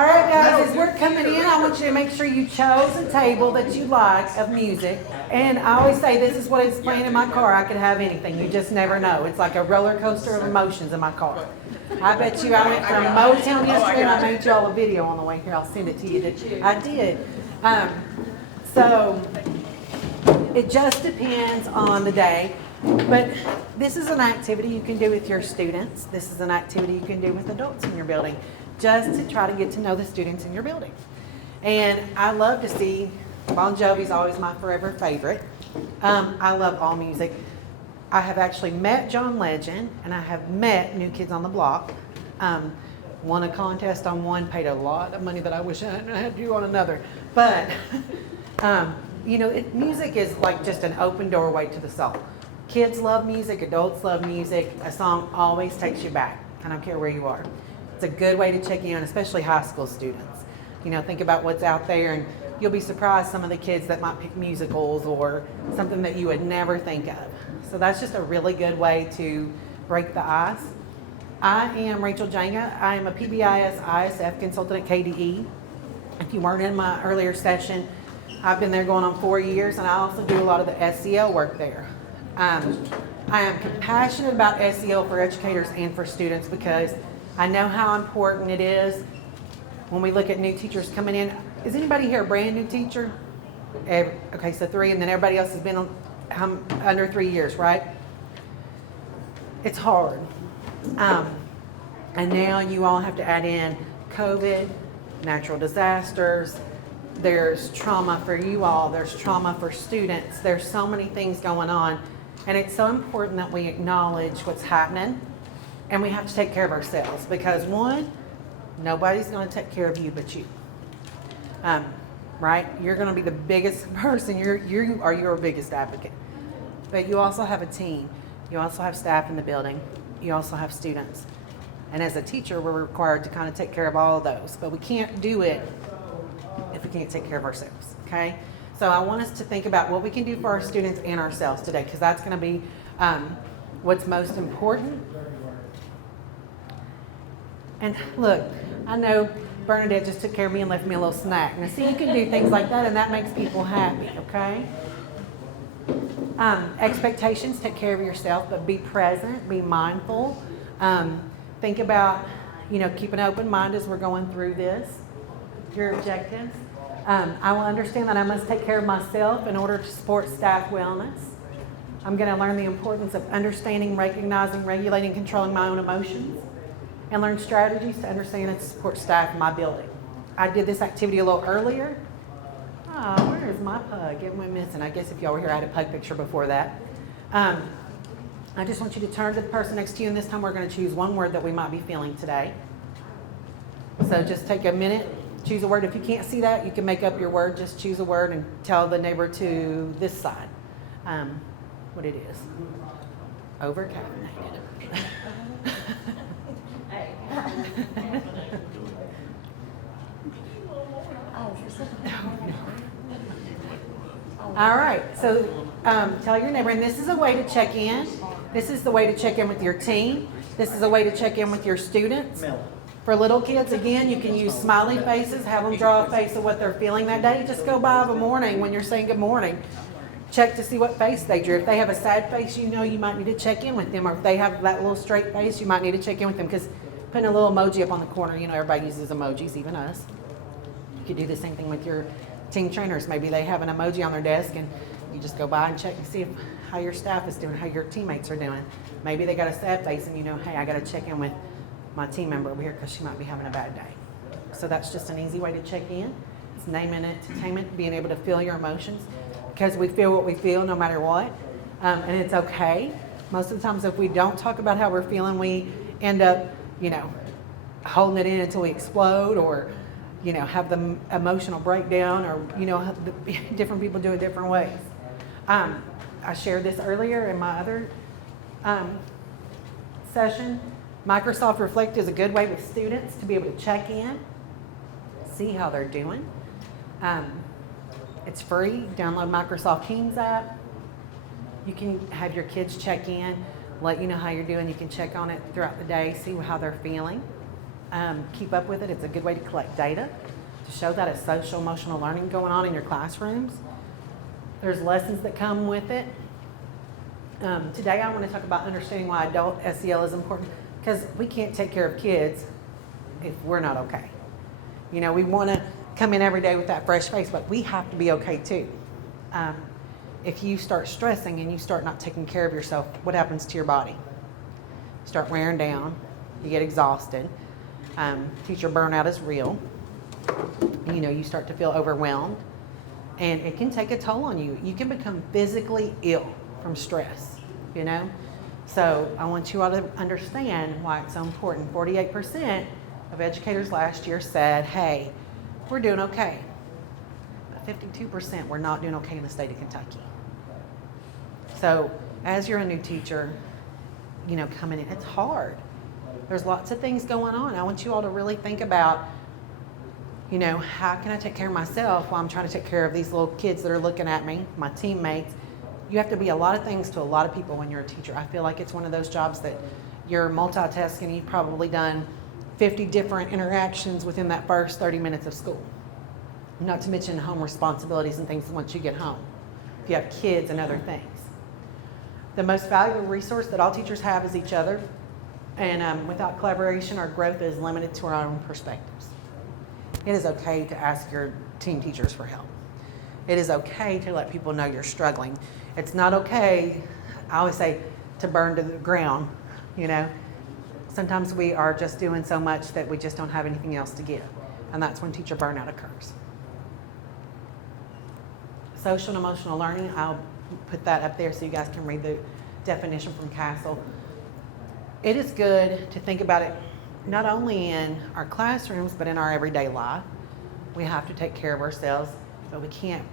All right, guys, as we're coming in, I want you to make sure you chose a table that you like of music. And I always say this is what is playing in my car. I could have anything. You just never know. It's like a roller coaster of emotions in my car. I bet you I went from Motown yesterday and I made y'all a video on the way here. I'll send it to you. I did. So it just depends on the day. But this is an activity you can do with your students. This is an activity you can do with adults in your building, just to try to get to know the students in your building. And I love to see, Bon Jovi's always my forever favorite. I love all music. I have actually met John Legend, and I have met New Kids on the Block. Won a contest on one, paid a lot of money that I wish I hadn't had to do on another. But, you know, music is like just an open doorway to the soul. Kids love music, adults love music. A song always takes you back. I don't care where you are. It's a good way to check in, especially high school students. You know, think about what's out there, and you'll be surprised some of the kids that might pick musicals or something that you would never think of. So that's just a really good way to break the ice. I am Rachel Njenga. I am a PBIS ISF consultant at KDE. If you weren't in my earlier session, I've been there going on 4 years, and I also do a lot of the SEL work there. I am compassionate about SEL for educators and for students because I know how important it is when we look at new teachers coming in. Is anybody here a brand new teacher? Okay, so 3, and then everybody else has been under 3 years, right? It's hard. And now you all have to add in COVID, natural disasters. There's trauma for you all. There's trauma for students. There's so many things going on. And it's so important that we acknowledge what's happening, and we have to take care of ourselves because, one, nobody's going to take care of you but you. Right? You're going to be the biggest person. You are your biggest advocate. But you also have a team. You also have staff in the building. You also have students. And as a teacher, we're required to kind of take care of all of those. But we can't do it if we can't take care of ourselves. Okay? So I want us to think about what we can do for our students and ourselves today, because that's going to be what's most important. And look, I know Bernadette just took care of me and left me a little snack. Now, see, you can do things like that, and that makes people happy, okay? Expectations, take care of yourself, but be present, be mindful. Think about, you know, keep an open mind as we're going through this, your objectives. I will understand that I must take care of myself in order to support staff wellness. I'm going to learn the importance of understanding, recognizing, regulating, controlling my own emotions, and learn strategies to understand and support staff in my building. I did this activity a little earlier. Oh, where is my pug? It went missing. I guess if y'all were here, I had a pug picture before that. I just want you to turn to the person next to you, and this time we're going to choose one word that we might be feeling today. So just take a minute. Choose a word. If you can't see that, you can make up your word. Just choose a word and tell the neighbor to this side what it is. Over-caffeinated. All right. So tell your neighbor, and this is a way to check in. This is the way to check in with your team. This is a way to check in with your students. For little kids, again, you can use smiley faces, have them draw a face of what they're feeling that day. Just go by of a morning when you're saying good morning. Check to see what face they drew. If they have a sad face, you know you might need to check in with them. Or if they have that little straight face, you might need to check in with them. Because putting a little emoji up on the corner, you know, everybody uses emojis, even us. You could do the same thing with your team trainers. Maybe they have an emoji on their desk, and you just go by and check and see how your staff is doing, how your teammates are doing. Maybe they got a sad face, and you know, hey, I got to check in with my team member over here because she might be having a bad day. So that's just an easy way to check in. It's name and entertainment, being able to feel your emotions, because we feel what we feel no matter what, and it's okay. Most of the times if we don't talk about how we're feeling, we end up, you know, holding it in until we explode, or, you know, have the emotional breakdown, or, you know, different people do it different ways. I shared this earlier in my other session. Microsoft Reflect is a good way with students to be able to check in, see how they're doing. It's free. Download Microsoft Teams app. You can have your kids check in, let you know how you're doing. You can check on it throughout the day, see how they're feeling. keep up with it. It's a good way to collect data to show that it's social emotional learning going on in your classrooms. There's lessons that come with it. Today I want to talk about understanding why adult SEL is important, because we can't take care of kids if we're not okay. You know, we want to come in every day with that fresh face, but we have to be okay too. If you start stressing and you start not taking care of yourself, what happens to your body? You start wearing down, you get exhausted. Teacher burnout is real. You know, you start to feel overwhelmed, and it can take a toll on you. You can become physically ill from stress, you know? So I want you all to understand why it's so important. 48% of educators last year said, hey, we're doing okay. But 52% were not doing okay in the state of Kentucky. So as you're a new teacher, you know, coming in, it's hard. There's lots of things going on. I want you all to really think about, you know, how can I take care of myself while I'm trying to take care of these little kids that are looking at me, my teammates. You have to be a lot of things to a lot of people when you're a teacher. I feel like it's one of those jobs that you're multitasking. You've probably done 50 different interactions within that first 30 minutes of school. Not to mention home responsibilities and things once you get home. If you have kids and other things. The most valuable resource that all teachers have is each other. And without collaboration, our growth is limited to our own perspectives. It is okay to ask your team teachers for help. It is okay to let people know you're struggling. It's not okay, I always say, to burn to the ground, you know. Sometimes we are just doing so much that we just don't have anything else to give. And that's when teacher burnout occurs. Social and emotional learning, I'll put that up there so you guys can read the definition from Castle. It is good to think about it not only in our classrooms, but in our everyday life. We have to take care of ourselves, but we can't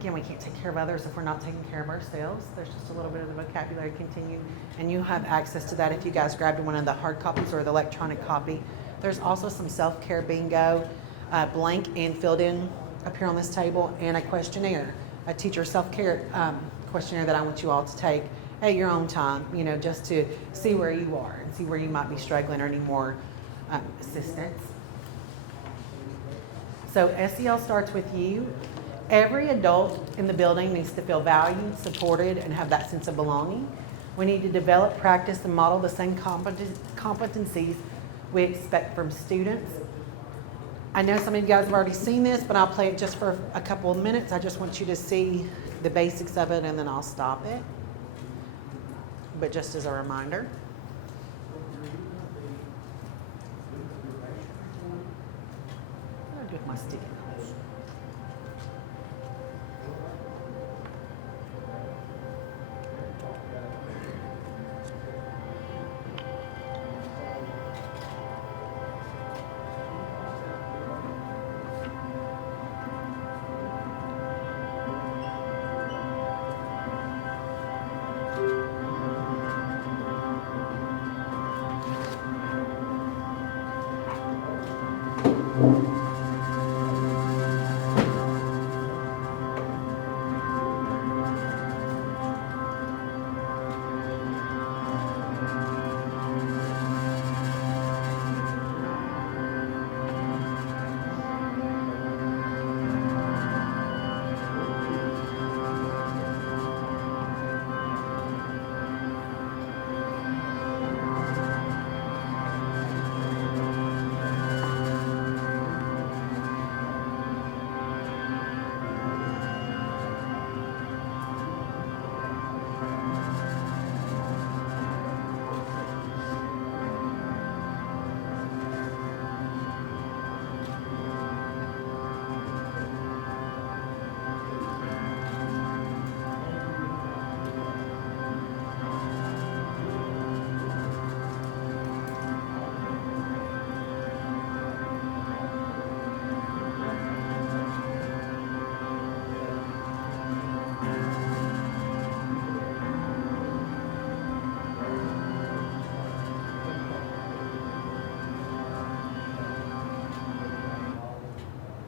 take care of others if we're not taking care of ourselves. There's just a little bit of the vocabulary continue, and you have access to that if you guys grabbed one of the hard copies or the electronic copy. There's also some self-care bingo, blank and filled in up here on this table, and a questionnaire, a teacher self-care questionnaire that I want you all to take at your own time, you know, just to see where you are and see where you might be struggling or need more assistance. So SEL starts with you. Every adult in the building needs to feel valued, supported, and have that sense of belonging. We need to develop, practice, and model the same competencies we expect from students. I know some of you guys have already seen this, but I'll play it just for a couple of minutes. I just want you to see the basics of it, and then I'll stop it. But just as a reminder. What do I do with my sticky notes?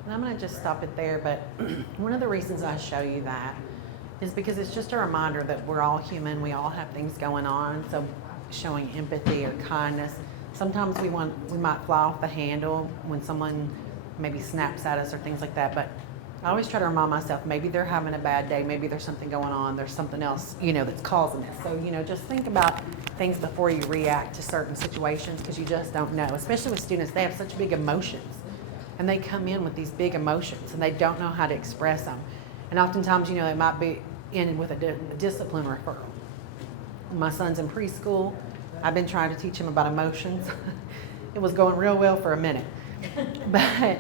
And I'm going to just stop it there, but one of the reasons I show you that is because it's just a reminder that we're all human, we all have things going on, so showing empathy or kindness, Sometimes we might fly off the handle when someone maybe snaps at us or things like that, but I always try to remind myself, maybe they're having a bad day, maybe there's something going on, there's something else, that's causing this. So, just think about things before you react to certain situations, because you just don't know. Especially with students, they have such big emotions, and they come in with these big emotions, and they don't know how to express them. And oftentimes, they might be in with a discipline referral. My son's in preschool. I've been trying to teach him about emotions. It was going real well for a minute. But,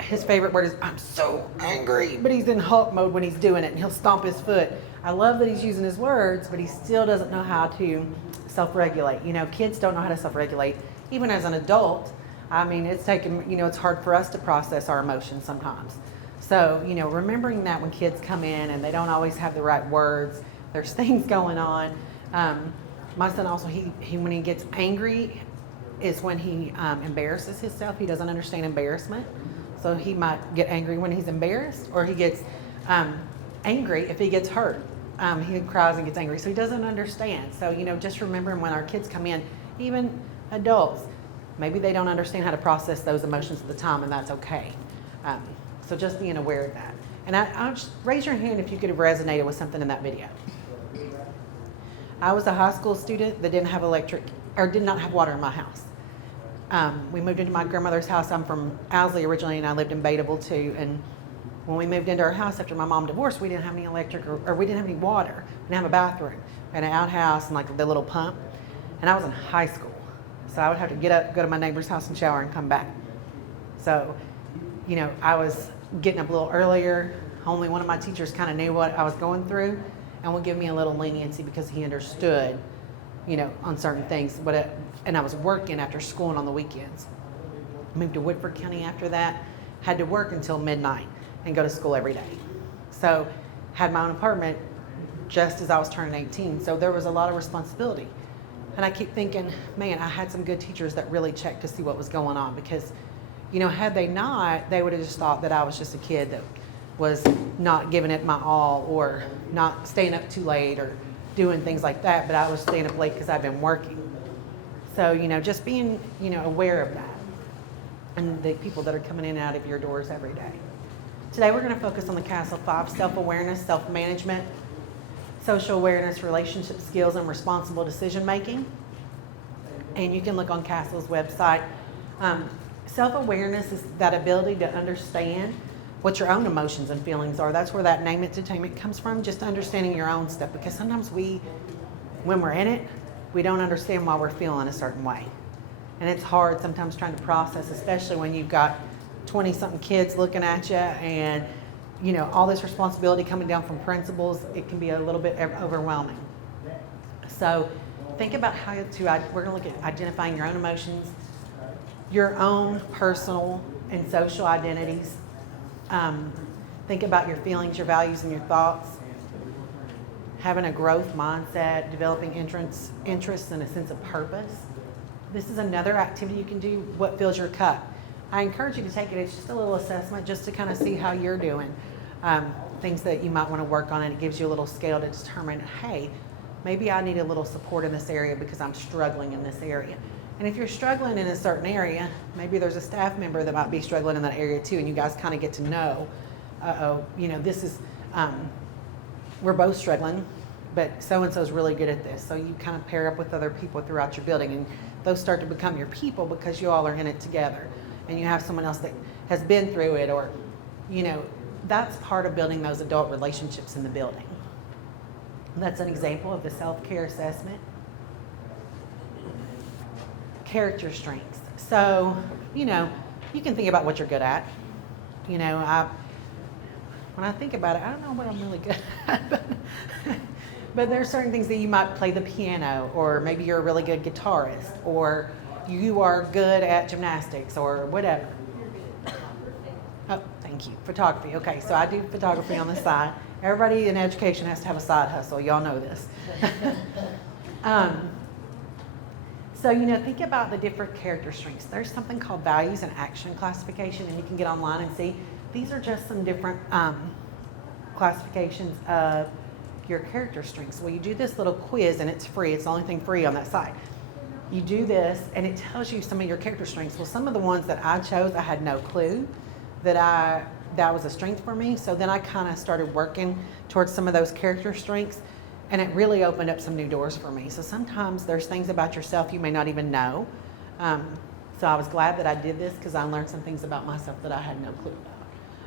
his favorite word is, I'm so angry. But he's in Hulk mode when he's doing it, and he'll stomp his foot. I love that he's using his words, but he still doesn't know how to self-regulate. Kids don't know how to self-regulate. Even as an adult, it's taken, it's hard for us to process our emotions sometimes. So, remembering that when kids come in and they don't always have the right words, there's things going on. My son also, he when he gets angry is when he embarrasses himself. He doesn't understand embarrassment. So he might get angry when he's embarrassed, or he gets angry if he gets hurt. He cries and gets angry, so he doesn't understand. So, just remembering when our kids come in, even adults, maybe they don't understand how to process those emotions at the time, and that's okay. So just being aware of that. And I'll just raise your hand if you could have resonated with something in that video. I was a high school student that did not have water in my house. We moved into my grandmother's house. I'm from Owsley originally, and I lived in Batable too. And when we moved into our house after my mom divorced, we didn't have any electric or we didn't have any water. We didn't have a bathroom. We had an outhouse and like the little pump. And I was in high school. So I would have to get up, go to my neighbor's house and shower and come back. So, I was getting up a little earlier. Only one of my teachers kind of knew what I was going through and would give me a little leniency because he understood, on certain things. And I was working after school and on the weekends. Moved to Woodford County after that. Had to work until midnight and go to school every day. So had my own apartment just as I was turning 18. So there was a lot of responsibility. And I keep thinking, man, I had some good teachers that really checked to see what was going on, because, had they not, they would have just thought that I was just a kid that was not giving it my all, or not staying up too late, or doing things like that. But I was staying up late because I've been working. So, just being, aware of that, and the people that are coming in and out of your doors every day. Today we're going to focus on the CASEL 5, self-awareness, self-management, social awareness, relationship skills, and responsible decision making. And you can look on CASEL's website. Self-awareness is that ability to understand what your own emotions and feelings are. That's where that name it to tame it comes from, just understanding your own stuff. Because sometimes when we're in it, we don't understand why we're feeling a certain way. And it's hard sometimes trying to process, especially when you've got 20-something kids looking at you and, all this responsibility coming down from principals. It can be a little bit overwhelming. So think about we're going to look at identifying your own emotions, your own personal and social identities. Think about your feelings, your values, and your thoughts. Having a growth mindset, developing interests, and a sense of purpose. This is another activity you can do. What fills your cup? I encourage you to take it. It's just a little assessment just to kind of see how you're doing. Things that you might want to work on, and it gives you a little scale to determine, hey, maybe I need a little support in this area because I'm struggling in this area. And if you're struggling in a certain area, maybe there's a staff member that might be struggling in that area too, and you guys kind of get to know, this is, we're both struggling, but so-and-so is really good at this. So you kind of pair up with other people throughout your building, and those start to become your people because you all are in it together. And you have someone else that has been through it, or, that's part of building those adult relationships in the building. That's an example of the self-care assessment. Character strengths. So, you can think about what you're good at. When I think about it, I don't know what I'm really good at, but there are certain things that you might play the piano, or maybe you're a really good guitarist, or you are good at gymnastics, or whatever. Oh, thank you. Photography. Okay, so I do photography on the side. Everybody in education has to have a side hustle. Y'all know this. So, think about the different character strengths. There's something called values and action classification, and you can get online and see. These are just some different classifications of your character strengths. Well, you do this little quiz, and it's free. It's the only thing free on that site. you do this and it tells you some of your character strengths. Well, some of the ones that I chose, I had no clue that was a strength for me. So then I kind of started working towards some of those character strengths, and it really opened up some new doors for me. So sometimes there's things about yourself you may not even know. So I was glad that I did this because I learned some things about myself that I had no clue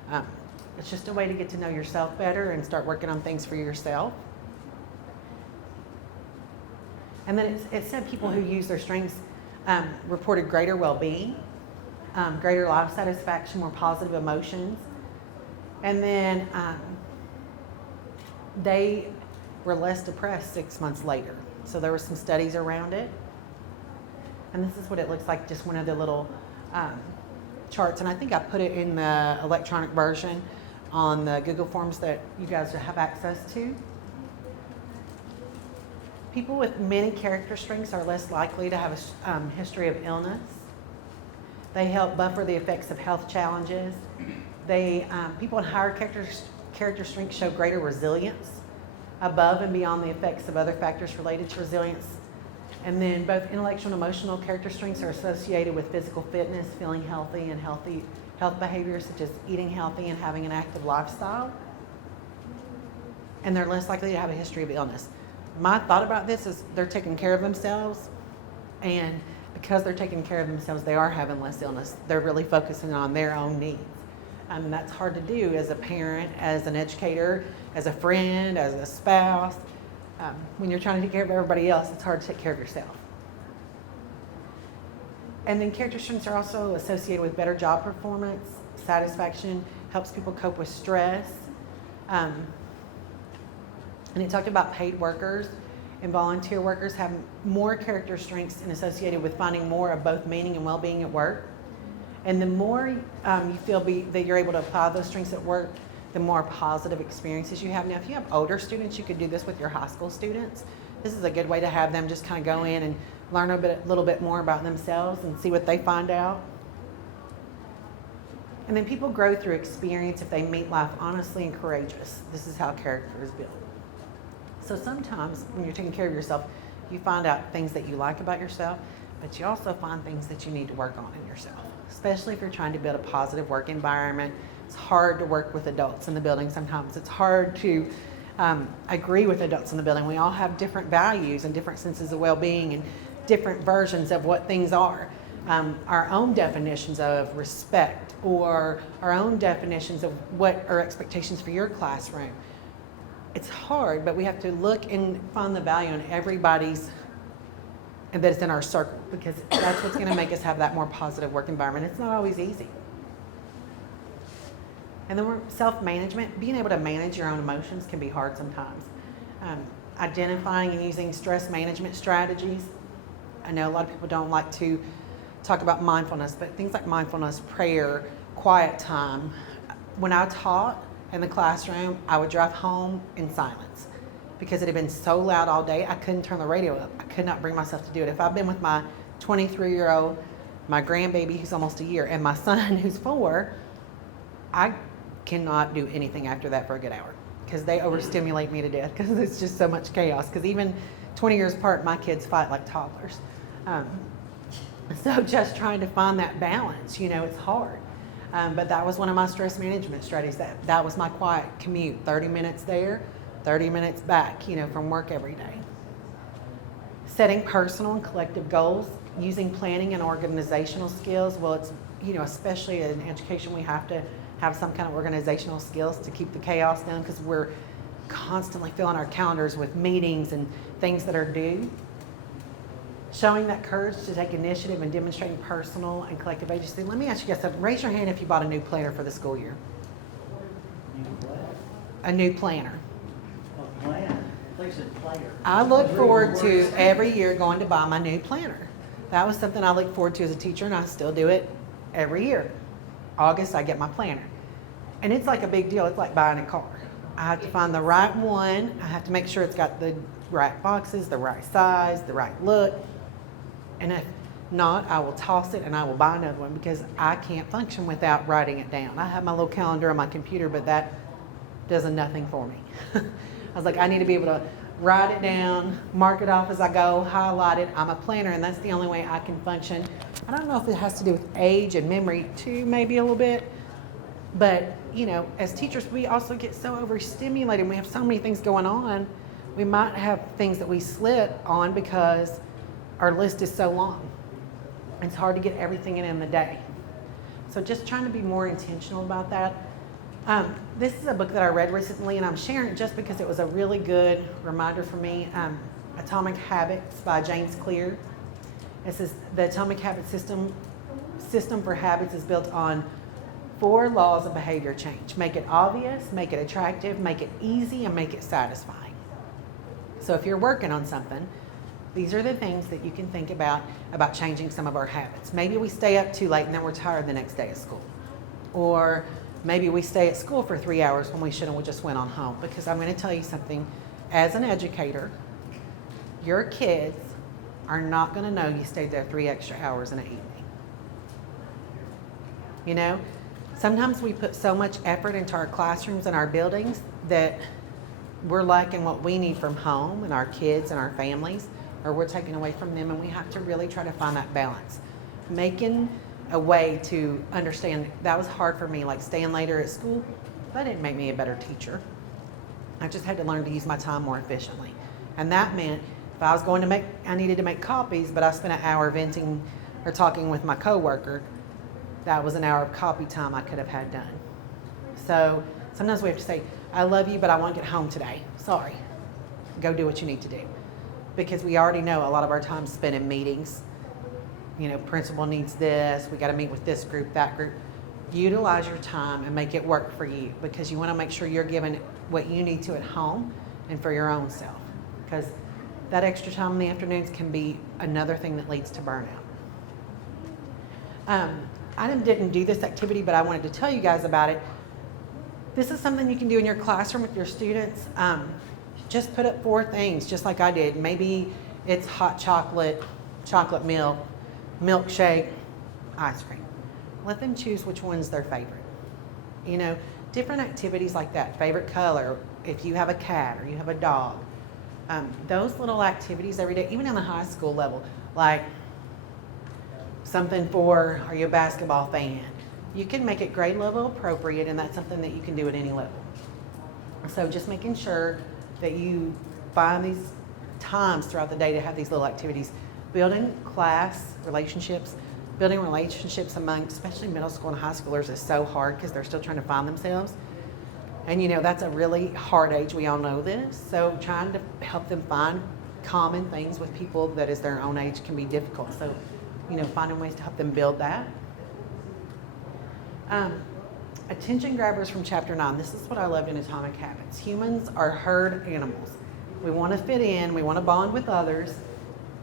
about. It's just a way to get to know yourself better and start working on things for yourself. And then it said people who use their strengths reported greater well-being, greater life satisfaction, more positive emotions. And then they were less depressed 6 months later. So there were some studies around it. And this is what it looks like, just one of the little charts. And I think I put it in the electronic version on the Google Forms that you guys have access to. People with many character strengths are less likely to have a history of illness. They help buffer the effects of health challenges. People with higher character strengths show greater resilience above and beyond the effects of other factors related to resilience. And then both intellectual and emotional character strengths are associated with physical fitness, feeling healthy, and health behaviors such as eating healthy and having an active lifestyle. And they're less likely to have a history of illness. My thought about this is they're taking care of themselves, and because they're taking care of themselves, they are having less illness. They're really focusing on their own needs. And that's hard to do as a parent, as an educator, as a friend, as a spouse. When you're trying to take care of everybody else, it's hard to take care of yourself. And then character strengths are also associated with better job performance, satisfaction, helps people cope with stress. And it talked about paid workers and volunteer workers have more character strengths and associated with finding more of both meaning and well-being at work. And the more you feel that you're able to apply those strengths at work, the more positive experiences you have. Now, if you have older students, you could do this with your high school students. This is a good way to have them just kind of go in and learn a little bit more about themselves and see what they find out. And then people grow through experience if they meet life honestly and courageous. This is how character is built. So sometimes when you're taking care of yourself, you find out things that you like about yourself, but you also find things that you need to work on in yourself, especially if you're trying to build a positive work environment. It's hard to work with adults in the building sometimes. It's hard to agree with adults in the building. We all have different values and different senses of well-being and different versions of what things are. Our own definitions of respect or our own definitions of what are expectations for your classroom. It's hard, but we have to look and find the value in everybody's and that is in our circle, because that's what's going to make us have that more positive work environment. It's not always easy. And then self-management, being able to manage your own emotions can be hard sometimes. Identifying and using stress management strategies. I know a lot of people don't like to talk about mindfulness, but things like mindfulness, prayer, quiet time. When I taught in the classroom, I would drive home in silence because it had been so loud all day, I couldn't turn the radio up. I could not bring myself to do it. If I've been with my 23-year-old, my grandbaby who's almost a year, and my son who's 4, I cannot do anything after that for a good hour because they overstimulate me to death because it's just so much chaos. Because even 20 years apart, my kids fight like toddlers. So just trying to find that balance, it's hard. But that was one of my stress management strategies. That was my quiet commute, 30 minutes there, 30 minutes back, from work every day. Setting personal and collective goals, using planning and organizational skills. Well, it's, especially in education, we have to have some kind of organizational skills to keep the chaos down because we're constantly filling our calendars with meetings and things that are due. Showing that courage to take initiative and demonstrating personal and collective agency. Let me ask you guys something. Raise your hand if you bought a new planner for the school year. A new planner. A planner? They said player. I look forward to every year going to buy my new planner. That was something I look forward to as a teacher, and I still do it every year. August, I get my planner. And it's like a big deal. It's like buying a car. I have to find the right one. I have to make sure it's got the right boxes, the right size, the right look. And if not, I will toss it and I will buy another one because I can't function without writing it down. I have my little calendar on my computer, but that does nothing for me. I was like, I need to be able to write it down, mark it off as I go, highlight it. I'm a planner, and that's the only way I can function. I don't know if it has to do with age and memory too, maybe a little bit. But, as teachers, we also get so overstimulated. We have so many things going on. We might have things that we slip on because our list is so long. It's hard to get everything in the day. So just trying to be more intentional about that. This is a book that I read recently, and I'm sharing it just because it was a really good reminder for me. Atomic Habits by James Clear. It says the Atomic Habit system for habits is built on 4 laws of behavior change. Make it obvious, make it attractive, make it easy, and make it satisfying. So if you're working on something, these are the things that you can think about changing some of our habits. Maybe we stay up too late and then we're tired the next day at school. Or maybe we stay at school for 3 hours when we shouldn't, we just went on home. Because I'm going to tell you something, as an educator, your kids are not going to know you stayed there 3 extra hours in an evening. Sometimes we put so much effort into our classrooms and our buildings that we're lacking what we need from home and our kids and our families, or we're taking away from them, and we have to really try to find that balance. Making a way to understand, that was hard for me, like staying later at school. That didn't make me a better teacher. I just had to learn to use my time more efficiently. And that meant if I was I needed to make copies, but I spent an hour venting or talking with my coworker, that was an hour of copy time I could have had done. So sometimes we have to say, I love you, but I want to get home today. Sorry. Go do what you need to do. Because we already know a lot of our time spent in meetings. Principal needs this. We got to meet with this group, that group. Utilize your time and make it work for you, because you want to make sure you're giving what you need to at home and for your own self. Because that extra time in the afternoons can be another thing that leads to burnout. I didn't do this activity, but I wanted to tell you guys about it. This is something you can do in your classroom with your students. Just put up 4 things, just like I did. Maybe it's hot chocolate, chocolate milk, milkshake, ice cream. Let them choose which one's their favorite. Different activities like that. Favorite color, if you have a cat or you have a dog. Those little activities every day, even on the high school level, like something for, are you a basketball fan? You can make it grade level appropriate, and that's something that you can do at any level. So just making sure that you find these times throughout the day to have these little activities. Building relationships among especially middle school and high schoolers is so hard because they're still trying to find themselves. And that's a really hard age. We all know this. So trying to help them find common things with people that is their own age can be difficult. So, finding ways to help them build that. Attention grabbers from chapter 9. This is what I loved in Atomic Habits. Humans are herd animals. We want to fit in, we want to bond with others,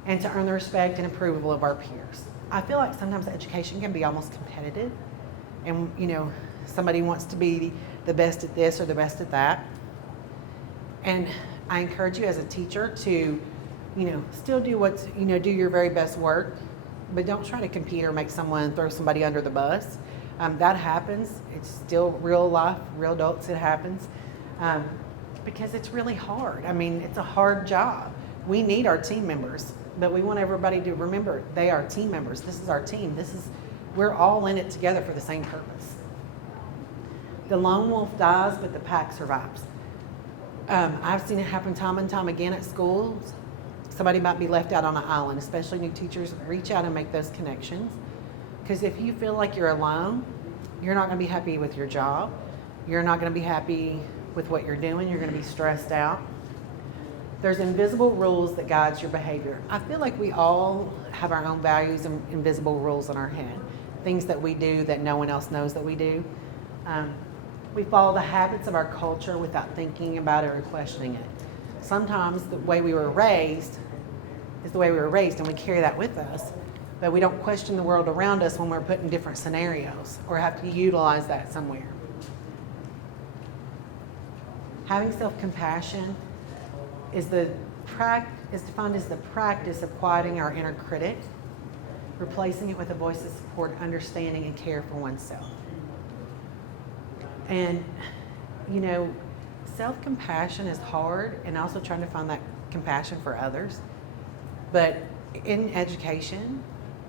and to earn the respect and approval of our peers. I feel like sometimes education can be almost competitive, and somebody wants to be the best at this or the best at that. And I encourage you as a teacher to, still do do your very best work, but don't try to compete or make someone throw somebody under the bus. That happens. It's still real life, real adults, it happens. Because it's really hard. It's a hard job. We need our team members, but we want everybody to remember they are team members. This is our team. We're all in it together for the same purpose. The lone wolf dies, but the pack survives. I've seen it happen time and time again at schools. Somebody might be left out on an island, especially new teachers. Reach out and make those connections. Because if you feel like you're alone, you're not going to be happy with your job. You're not going to be happy with what you're doing. You're going to be stressed out. There's invisible rules that guide your behavior. I feel like we all have our own values and invisible rules in our head. Things that we do that no one else knows that we do. We follow the habits of our culture without thinking about it or questioning it. Sometimes the way we were raised is the way we were raised, and we carry that with us. But we don't question the world around us when we're put in different scenarios or have to utilize that somewhere. Having self-compassion is defined as the practice of quieting our inner critic, replacing it with a voice of support, understanding, and care for oneself. And, self-compassion is hard, and also trying to find that compassion for others. But in education,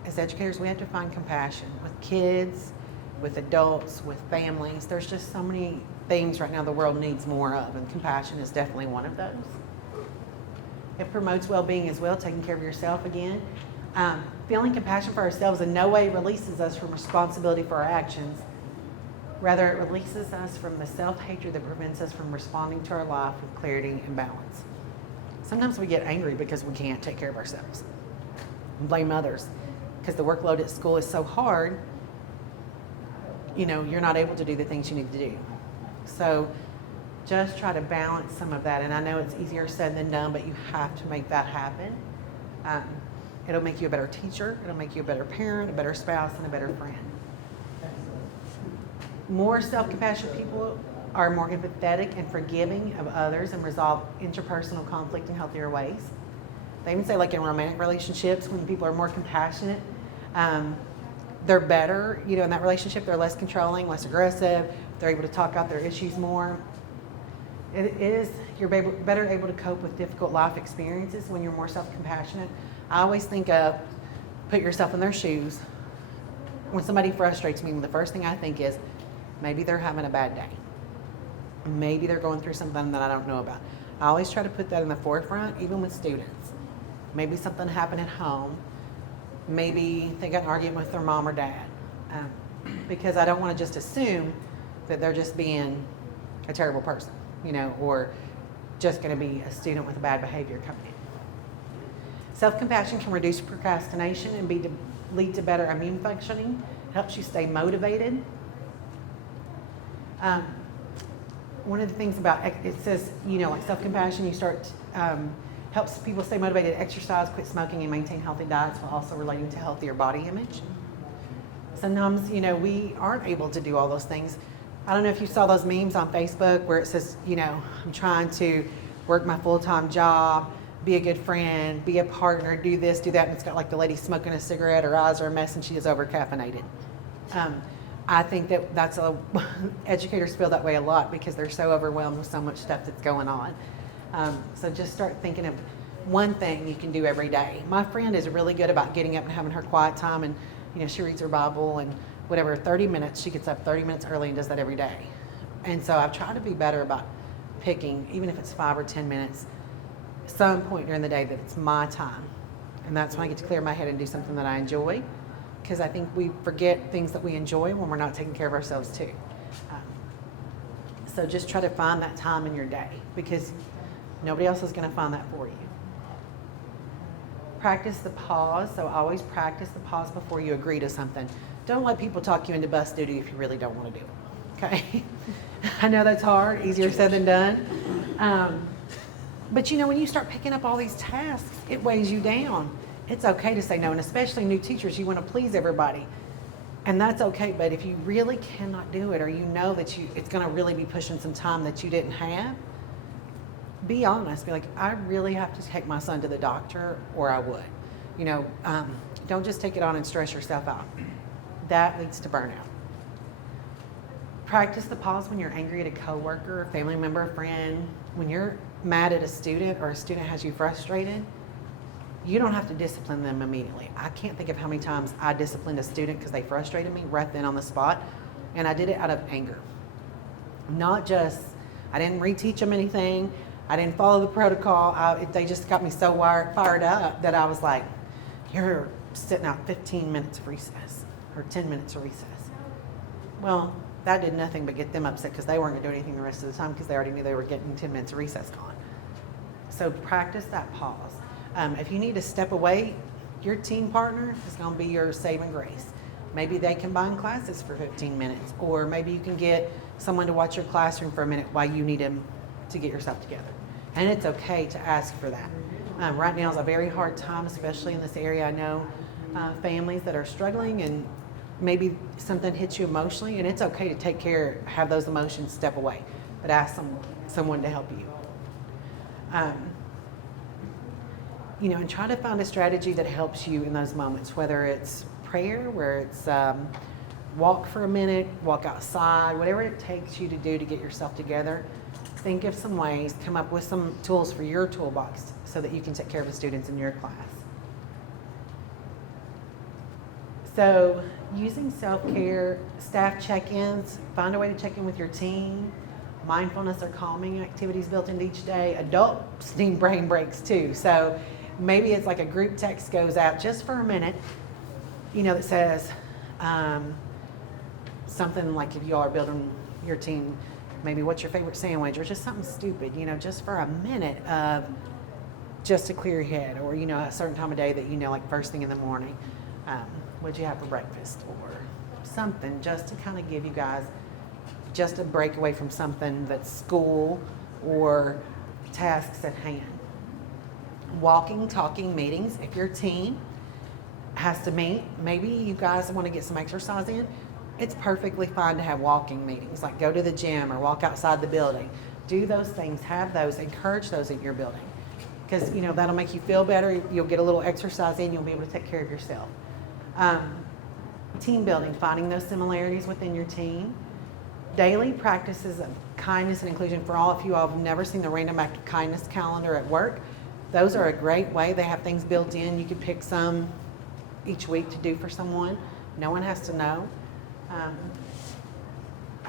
as educators, we have to find compassion with kids, with adults, with families. There's just so many things right now the world needs more of, and compassion is definitely one of those. It promotes well-being as well, taking care of yourself again. Feeling compassion for ourselves in no way releases us from responsibility for our actions. Rather, it releases us from the self-hatred that prevents us from responding to our life with clarity and balance. Sometimes we get angry because we can't take care of ourselves and blame others because the workload at school is so hard. You know, you're not able to do the things you need to do. So just try to balance some of that. And I know it's easier said than done, but you have to make that happen. It'll make you a better teacher. It'll make you a better parent, a better spouse, and a better friend. More self-compassionate people are more empathetic and forgiving of others and resolve interpersonal conflict in healthier ways. They even say, like in romantic relationships, when people are more compassionate, they're better, you know, in that relationship. They're less controlling, less aggressive. They're able to talk out their issues more. You're better able to cope with difficult life experiences when you're more self-compassionate. I always think of, put yourself in their shoes. When somebody frustrates me, the first thing I think is, maybe they're having a bad day. Maybe they're going through something that I don't know about. I always try to put that in the forefront, even with students. Maybe something happened at home. Maybe they got in an argument with their mom or dad. Because I don't want to just assume that they're just being a terrible person, you know, or just going to be a student with bad behavior coming in. Self-compassion can reduce procrastination and lead to better immune functioning. It helps you stay motivated. One of the things about it says, you know, like self-compassion, you start helps people stay motivated to exercise, quit smoking, and maintain healthy diets while also relating to healthier body image. Sometimes, you know, we aren't able to do all those things. I don't know if you saw those memes on Facebook where it says, you know, I'm trying to work my full-time job, be a good friend, be a partner, do this, do that, and it's got like the lady smoking a cigarette, her eyes are a mess, and she is over-caffeinated. I think that's educators feel that way a lot because they're so overwhelmed with so much stuff that's going on. So just start thinking of one thing you can do every day. My friend is really good about getting up and having her quiet time, and you know, she reads her Bible and whatever, 30 minutes, she gets up 30 minutes early and does that every day. And so I've tried to be better about picking, even if it's 5 or 10 minutes, some point during the day that it's my time. And that's when I get to clear my head and do something that I enjoy. Because I think we forget things that we enjoy when we're not taking care of ourselves too. So just try to find that time in your day because nobody else is going to find that for you. Practice the pause. So always practice the pause before you agree to something. Don't let people talk you into bus duty if you really don't want to do it. Okay? I know that's hard, easier said than done. But you know, when you start picking up all these tasks, it weighs you down. It's okay to say no, and especially new teachers, you want to please everybody. And that's okay, but if you really cannot do it, or you know that it's going to really be pushing some time that you didn't have, be honest. Be like, I really have to take my son to the doctor, or I would. You know, don't just take it on and stress yourself out. That leads to burnout. Practice the pause when you're angry at a coworker, a family member, a friend. When you're mad at a student or a student has you frustrated, you don't have to discipline them immediately. I can't think of how many times I disciplined a student because they frustrated me right then on the spot, and I did it out of anger. Not just, I didn't reteach them anything, I didn't follow the protocol, they just got me so fired up that I was like, you're sitting out 15 minutes of recess, or 10 minutes of recess. Well, that did nothing but get them upset because they weren't going to do anything the rest of the time because they already knew they were getting 10 minutes of recess gone. So practice that pause. If you need to step away, your team partner is going to be your saving grace. Maybe they combine classes for 15 minutes, or maybe you can get someone to watch your classroom for a minute while you need them to get yourself together. And it's okay to ask for that. Right now is a very hard time, especially in this area. I know families that are struggling, and maybe something hits you emotionally, and it's okay to have those emotions step away, but ask someone to help you. You know, and try to find a strategy that helps you in those moments, whether it's prayer, where it's walk for a minute, walk outside, whatever it takes you to do to get yourself together. think of some ways, come up with some tools for your toolbox so that you can take care of the students in your class. So using self-care, staff check-ins, find a way to check in with your team, mindfulness or calming activities built into each day. Adults need brain breaks too. So maybe it's like a group text goes out just for a minute, that says something like if you all are building your team, maybe what's your favorite sandwich, or just something stupid, just for a minute of just to clear your head, or, a certain time of day that, like first thing in the morning, what'd you have for breakfast, or something just to kind of give you guys just a break away from something that's school or tasks at hand. Walking, talking, meetings. If your team has to meet, maybe you guys want to get some exercise in, it's perfectly fine to have walking meetings, like go to the gym or walk outside the building. Do those things, have those, encourage those in your building. Because, that'll make you feel better. You'll get a little exercise in, you'll be able to take care of yourself. Team building, finding those similarities within your team. Daily practices of kindness and inclusion for all. If you all have never seen the Random Act of Kindness calendar at work, those are a great way. They have things built in. You can pick some each week to do for someone. No one has to know. I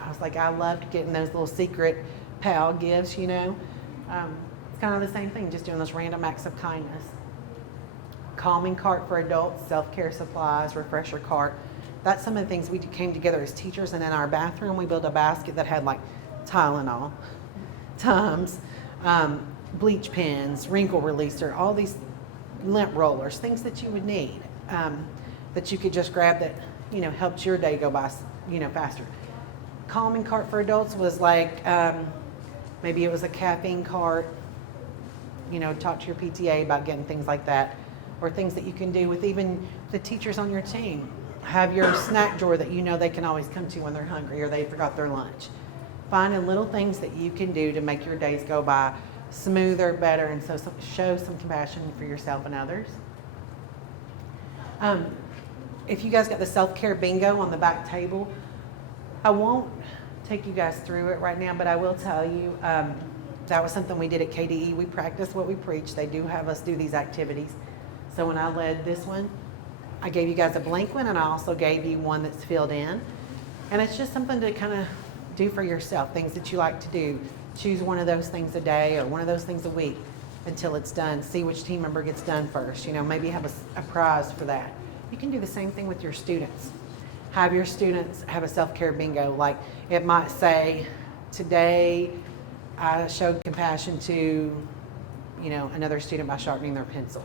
was like, I loved getting those little secret pal gifts, It's kind of the same thing, just doing those random acts of kindness. Calming cart for adults, self-care supplies, refresher cart. That's some of the things we came together as teachers, and in our bathroom we built a basket that had like Tylenol, Tums, bleach pens, wrinkle releaser, all these lint rollers, things that you would need, that you could just grab that, helped your day go by, faster. Calming cart for adults was like, maybe it was a caffeine cart, talk to your PTA about getting things like that, or things that you can do with even the teachers on your team. Have your snack drawer that they can always come to when they're hungry or they forgot their lunch. Finding little things that you can do to make your days go by smoother, better, and so show some compassion for yourself and others. If you guys got the self-care bingo on the back table, I won't take you guys through it right now, but I will tell you that was something we did at KDE. We practice what we preach. They do have us do these activities. So when I led this one, I gave you guys a blank one, and I also gave you one that's filled in. And it's just something to kind of do for yourself, things that you like to do. Choose one of those things a day or one of those things a week until it's done. See which team member gets done first. Maybe have a prize for that. You can do the same thing with your students. Have your students have a self-care bingo. Like it might say, today I showed compassion to, another student by sharpening their pencil.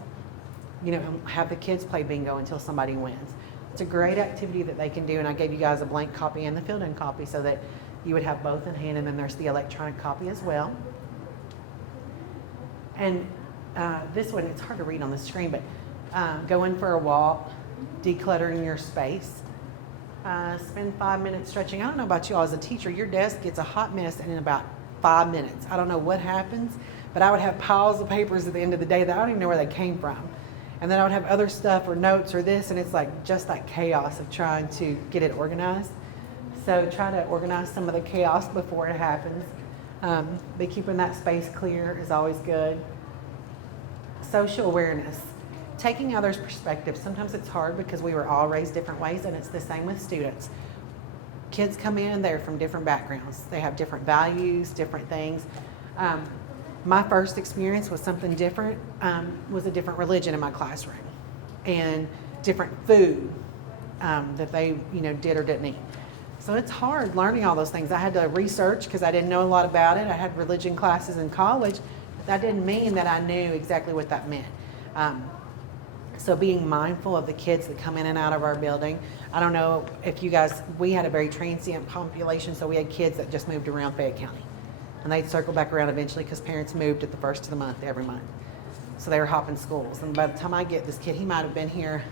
Have the kids play bingo until somebody wins. It's a great activity that they can do, and I gave you guys a blank copy and the filled-in copy so that you would have both in hand, and then there's the electronic copy as well. And this one, it's hard to read on the screen, but going for a walk, decluttering your space, spend 5 minutes stretching. I don't know about you all as a teacher, your desk gets a hot mess in about 5 minutes. I don't know what happens, but I would have piles of papers at the end of the day that I don't even know where they came from. And then I would have other stuff or notes or this, and it's like just that chaos of trying to get it organized. So try to organize some of the chaos before it happens. But keeping that space clear is always good. Social awareness. Taking others' perspectives. Sometimes it's hard because we were all raised different ways, and it's the same with students. Kids come in, they're from different backgrounds. They have different values, different things. My first experience was something different, was a different religion in my classroom and different food that they, did or didn't eat. So it's hard learning all those things. I had to research because I didn't know a lot about it. I had religion classes in college, but that didn't mean that I knew exactly what that meant. So being mindful of the kids that come in and out of our building. I don't know if you guys, we had a very transient population, so we had kids that just moved around Fayette County. And they'd circle back around eventually because parents moved at the first of the month every month. So they were hopping schools. And by the time I get this kid, he might have been here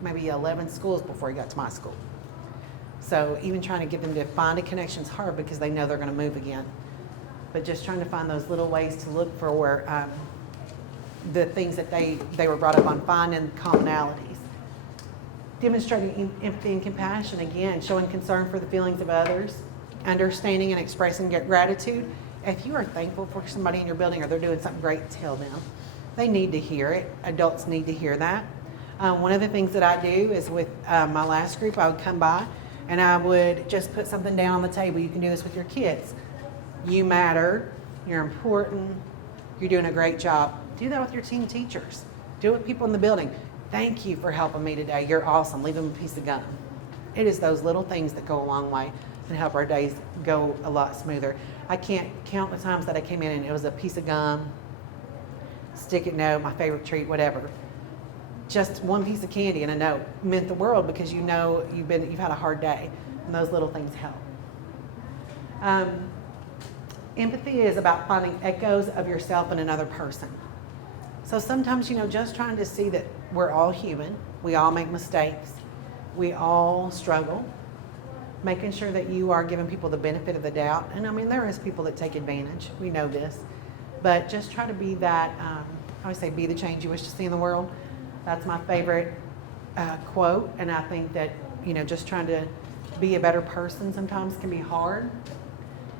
maybe 11 schools before he got to my school. So even trying to get them to find a connection is hard because they know they're going to move again. But just trying to find those little ways to look for where the things that they were brought up on, finding commonalities. Demonstrating empathy and compassion, again, showing concern for the feelings of others, understanding and expressing gratitude. If you are thankful for somebody in your building or they're doing something great, tell them. They need to hear it. Adults need to hear that. One of the things that I do is with my last group, I would come by and I would just put something down on the table. You can do this with your kids. You matter. You're important. You're doing a great job. Do that with your team teachers. Do it with people in the building. Thank you for helping me today. You're awesome. Leave them a piece of gum. It is those little things that go a long way and help our days go a lot smoother. I can't count the times that I came in and it was a piece of gum, stick-it note, my favorite treat, whatever. Just one piece of candy and a note meant the world because you know you've had a hard day, and those little things help. Empathy is about finding echoes of yourself in another person. So sometimes, just trying to see that we're all human, we all make mistakes, we all struggle, making sure that you are giving people the benefit of the doubt. And I mean, there is people that take advantage, we know this, but just try to be that, I always say, be the change you wish to see in the world. That's my favorite quote, and I think that, just trying to be a better person sometimes can be hard.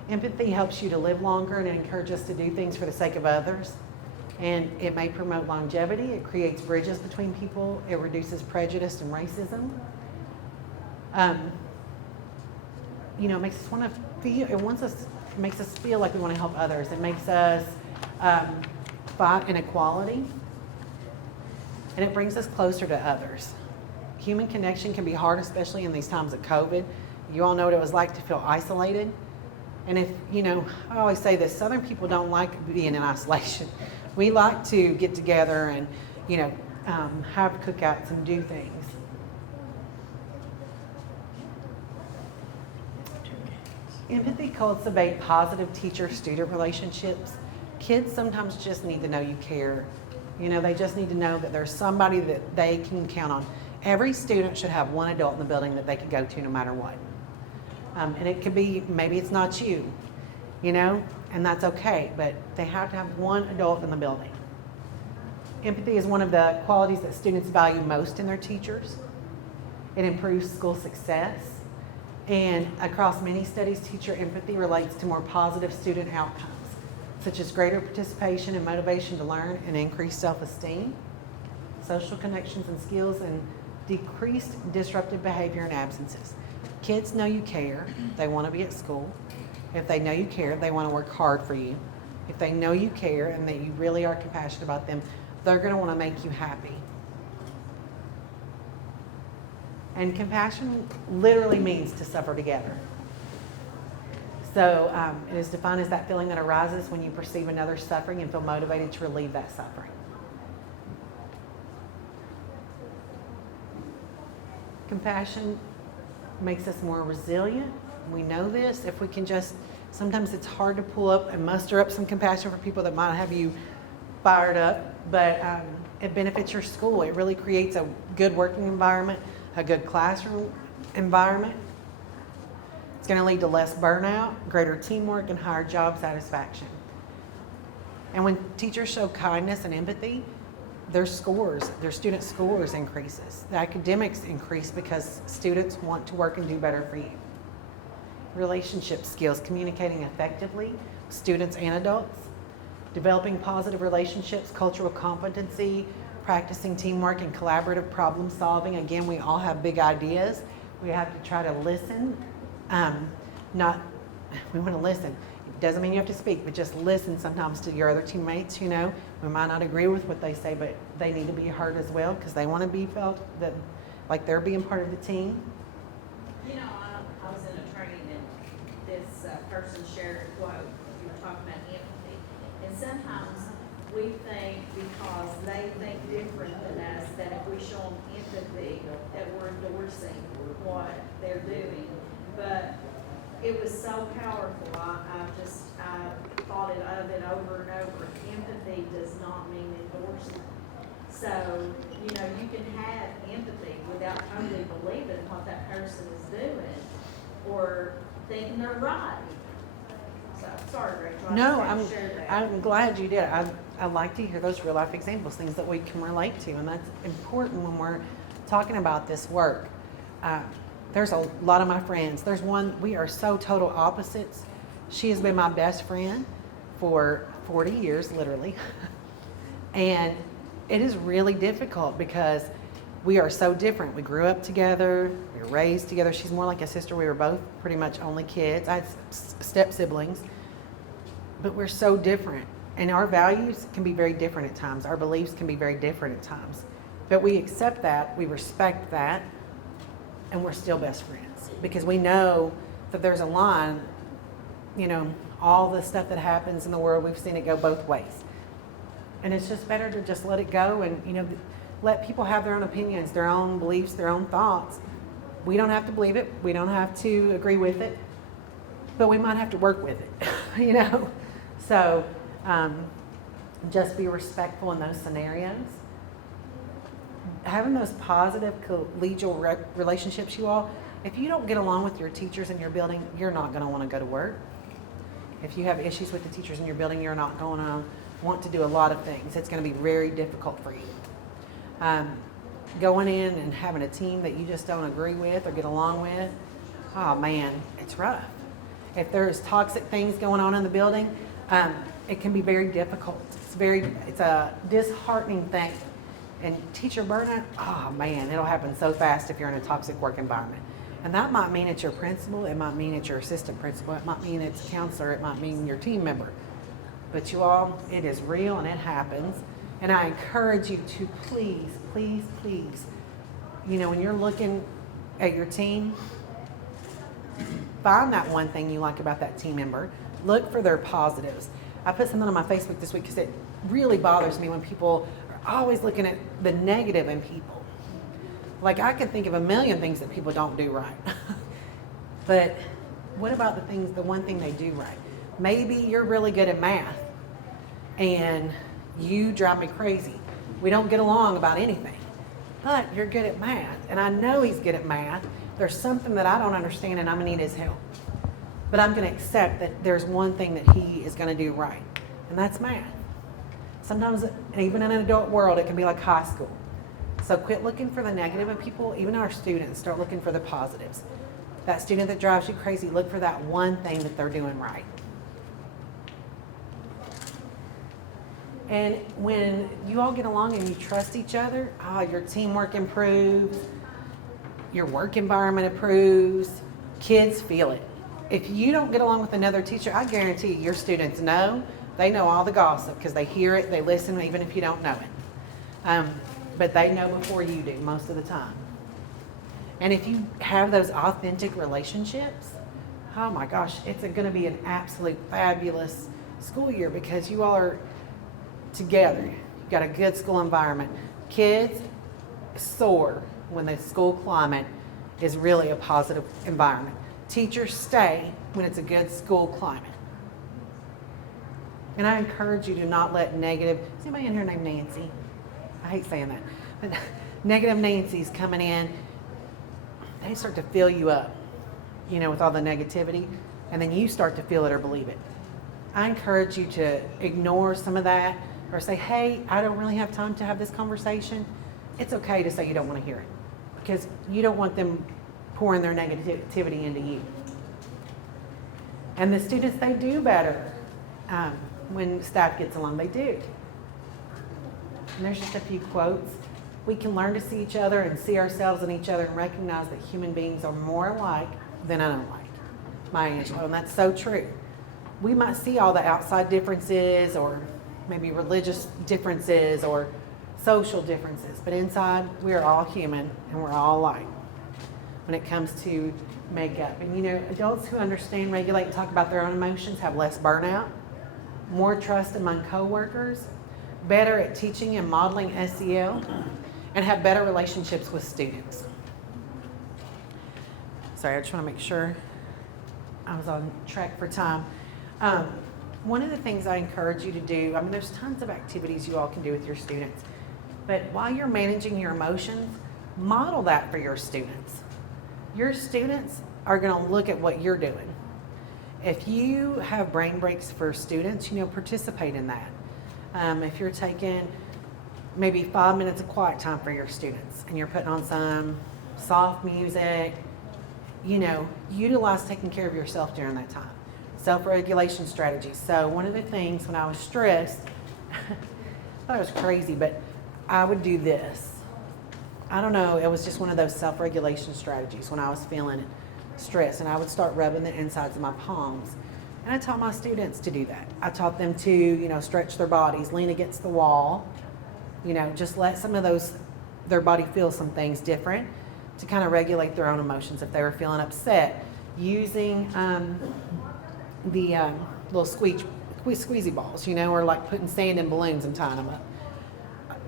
Empathy helps you to live longer and it encourages us to do things for the sake of others. And it may promote longevity, it creates bridges between people, it reduces prejudice and racism. It makes us want to feel, it makes us feel like we want to help others. It makes us fight inequality. And it brings us closer to others. Human connection can be hard, especially in these times of COVID. You all know what it was like to feel isolated. And I always say this, Southern people don't like being in isolation. We like to get together and, have cookouts and do things. Empathy cultivates positive teacher-student relationships. Kids sometimes just need to know you care. They just need to know that there's somebody that they can count on. Every student should have one adult in the building that they can go to no matter what. And it could be, maybe it's not you, and that's okay, but they have to have one adult in the building. Empathy is one of the qualities that students value most in their teachers. It improves school success. And across many studies, teacher empathy relates to more positive student outcomes, such as greater participation and motivation to learn and increased self-esteem, social connections and skills, and decreased disruptive behavior and absences. Kids know you care. They want to be at school. If they know you care, they want to work hard for you. If they know you care and that you really are compassionate about them, they're going to want to make you happy. And compassion literally means to suffer together. So it is defined as that feeling that arises when you perceive another suffering and feel motivated to relieve that suffering. Compassion makes us more resilient. We know this. If we can sometimes it's hard to pull up and muster up some compassion for people that might have you fired up, but it benefits your school. It really creates a good working environment, a good classroom environment. It's going to lead to less burnout, greater teamwork, and higher job satisfaction. And when teachers show kindness and empathy, their student scores increases. The academics increase because students want to work and do better for you. Relationship skills, communicating effectively with students and adults, developing positive relationships, cultural competency, practicing teamwork and collaborative problem solving. Again, we all have big ideas. We have to try to listen. We want to listen. It doesn't mean you have to speak, but just listen sometimes to your other teammates. We might not agree with what they say, but they need to be heard as well because they want to be felt that like they're being part of the team. I was in a training and this person shared a quote. You were talking about empathy. And sometimes we think because they think different than us, that if we show them empathy, that we're endorsing what they're doing. But it was so powerful. I thought of it over and over. Empathy does not mean endorsement. So, you can have empathy without totally believing what that person is doing or thinking they're right. So, sorry, Rachel. No, I just had to share that. I'm glad you did. I like to hear those real life examples, things that we can relate to, and that's important when we're talking about this work. There's a lot of my friends. There's one, we are so total opposites, She has been my best friend for 40 years, literally. And it is really difficult because we are so different. We grew up together, we were raised together. She's more like a sister. We were both pretty much only kids. I had step siblings, but we're so different. And our values can be very different at times. Our beliefs can be very different at times. But we accept that, we respect that, and we're still best friends. Because we know that there's a line, you know, all the stuff that happens in the world, we've seen it go both ways. And it's just better to just let it go and, you know, let people have their own opinions, their own beliefs, their own thoughts. We don't have to believe it. We don't have to agree with it. But we might have to work with it, you know. So just be respectful in those scenarios. Having those positive collegial relationships, you all, if you don't get along with your teachers in your building, you're not going to want to go to work. If you have issues with the teachers in your building, you're not going to want to do a lot of things. It's going to be very difficult for you. Going in and having a team that you just don't agree with or get along with, oh man, it's rough. If there's toxic things going on in the building, it can be very difficult. It's a disheartening thing. And teacher burnout, oh man, it'll happen so fast if you're in a toxic work environment. And that might mean it's your principal, it might mean it's your assistant principal, it might mean it's a counselor, it might mean your team member. But you all, it is real and it happens. And I encourage you to please, please, please, you know, when you're looking at your team, find that one thing you like about that team member. Look for their positives. I put something on my Facebook this week because it really bothers me when people are always looking at the negative in people. Like, I can think of a million things that people don't do right. But what about the one thing they do right? Maybe you're really good at math and you drive me crazy. We don't get along about anything, but you're good at math. And I know he's good at math. There's something that I don't understand and I'm gonna need his help. But I'm gonna accept that there's one thing that he is gonna do right, and that's math. Sometimes, even in an adult world, it can be like high school. So quit looking for the negative in people, even our students, start looking for the positives. That student that drives you crazy, look for that one thing that they're doing right. And when you all get along and you trust each other, your teamwork improves, your work environment improves, kids feel it. If you don't get along with another teacher, I guarantee your students know. They know all the gossip because they hear it, they listen, even if you don't know it. But they know before you do most of the time. And if you have those authentic relationships, oh my gosh, it's going to be an absolute fabulous school year because you all are together. You've got a good school environment. Kids soar when the school climate is really a positive environment. Teachers stay when it's a good school climate. And I encourage you to not let negative, is anybody in here named Nancy? I hate saying that. But negative Nancy's coming in, they start to fill you up, you know, with all the negativity, and then you start to feel it or believe it. I encourage you to ignore some of that or say, hey, I don't really have time to have this conversation. It's okay to say you don't want to hear it because you don't want them pouring their negativity into you. And the students, they do better when staff gets along. They do. And there's just a few quotes. We can learn to see each other and see ourselves in each other and recognize that human beings are more alike than unlike. Maya Angelou, and that's so true. We might see all the outside differences or maybe religious differences or social differences, but inside we are all human and we're all alike when it comes to makeup. And you know, adults who understand, regulate, and talk about their own emotions have less burnout, more trust among coworkers, better at teaching and modeling SEL, and have better relationships with students. Sorry, I just want to make sure I was on track for time. One of the things I encourage you to do, I mean, there's tons of activities you all can do with your students, but while you're managing your emotions, model that for your students. Your students are going to look at what you're doing. If you have brain breaks for students, you know, participate in that. If you're taking maybe 5 minutes of quiet time for your students and you're putting on some soft music, you know, utilize taking care of yourself during that time. Self-regulation strategies. So one of the things when I was stressed, I thought it was crazy, but I would do this. I don't know, it was just one of those self-regulation strategies when I was feeling stressed, and I would start rubbing the insides of my palms. And I taught my students to do that. I taught them to, stretch their bodies, lean against the wall, just let some of their body feel some things different to kind of regulate their own emotions. If they were feeling upset, using the little squeezy balls, or like putting sand in balloons and tying them up.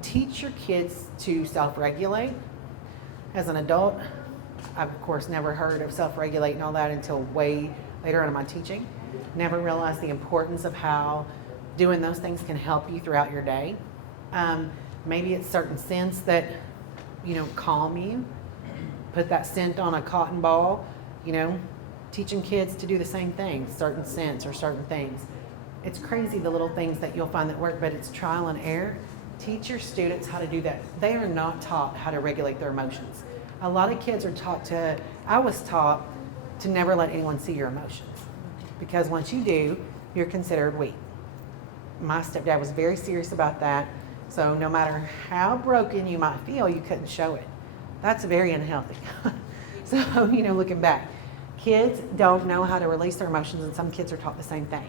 Teach your kids to self-regulate. As an adult, I've of course never heard of self-regulate and all that until way later on in my teaching. Never realized the importance of how doing those things can help you throughout your day. Maybe it's certain scents that, calm you. Put that scent on a cotton ball, teaching kids to do the same thing, certain scents or certain things. It's crazy the little things that you'll find that work, but it's trial and error. Teach your students how to do that. They are not taught how to regulate their emotions. A lot of kids are I was taught to never let anyone see your emotions, because once you do, you're considered weak. My stepdad was very serious about that, so no matter how broken you might feel, you couldn't show it. That's very unhealthy. So, looking back, kids don't know how to release their emotions, and some kids are taught the same thing.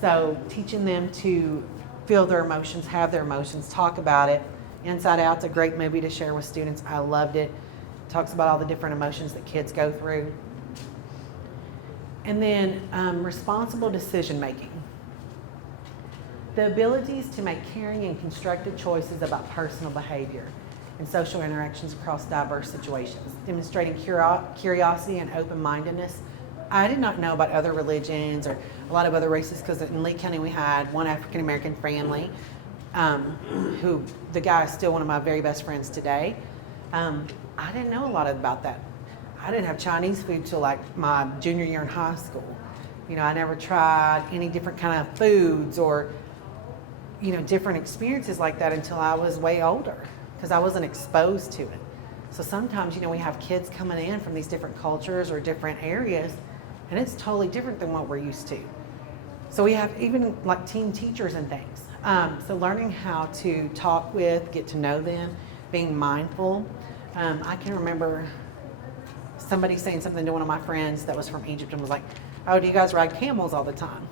So teaching them to feel their emotions, have their emotions, talk about it. Inside Out's a great movie to share with students. I loved it. Talks about all the different emotions that kids go through. And then responsible decision making. The abilities to make caring and constructive choices about personal behavior and social interactions across diverse situations. Demonstrating curiosity and open-mindedness. I did not know about other religions or a lot of other races, because in Lee County we had one African-American family who, the guy is still one of my very best friends today. I didn't know a lot about that. I didn't have Chinese food till like my junior year in high school. I never tried any different kind of foods or, different experiences like that until I was way older, because I wasn't exposed to it. So sometimes, we have kids coming in from these different cultures or different areas, and it's totally different than what we're used to. So we have even like team teachers and things. So learning how to talk with, get to know them, being mindful. I can remember somebody saying something to one of my friends that was from Egypt and was like, "Oh, do you guys ride camels all the time?"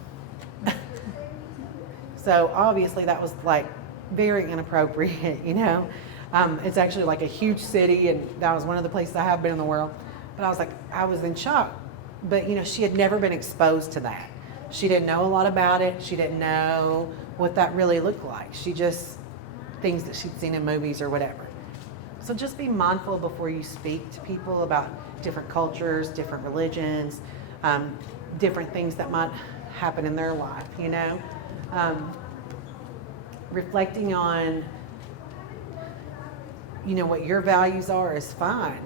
So obviously that was like very inappropriate, It's actually like a huge city, and that was one of the places I have been in the world. But I was in shock. But, she had never been exposed to that. She didn't know a lot about it. She didn't know what that really looked like. She just, things that she'd seen in movies or whatever. So just be mindful before you speak to people about different cultures, different religions, different things that might happen in their life, reflecting on, what your values are is fine.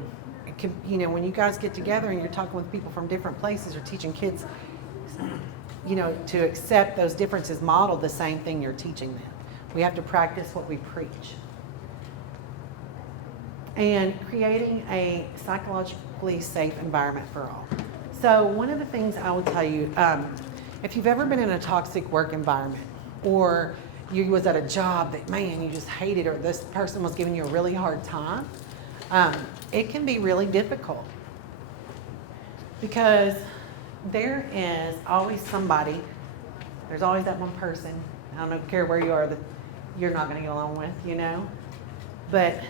It can, when you guys get together and you're talking with people from different places or teaching kids, to accept those differences, model the same thing you're teaching them. We have to practice what we preach. And creating a psychologically safe environment for all. So one of the things I will tell you, if you've ever been in a toxic work environment, or you was at a job that, man, you just hated, or this person was giving you a really hard time, it can be really difficult, because there is always somebody, there's always that one person, I don't care where you are, that you're not going to get along with, but